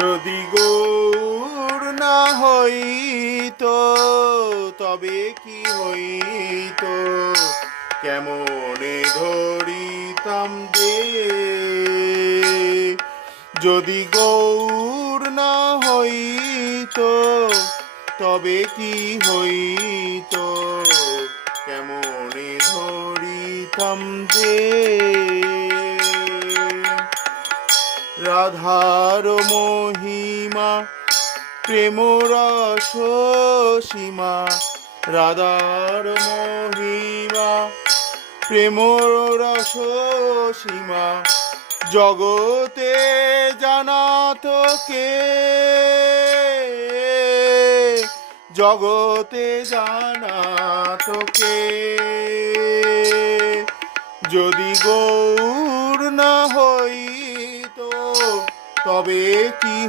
যদি গৌর না হইত তবে কি হইত, কেমনে ধরিতাম যে। যদি গৌর না হইত তবে কি হইত, কেমনে ধরিতাম যে। রাধার মহিমা প্রেম রস সীমা, রাধার মহিমা প্রেম রস সীমা, জগতে জানাত কে, জগতে জানাত কে। যদি গৌর না হইত তবে কি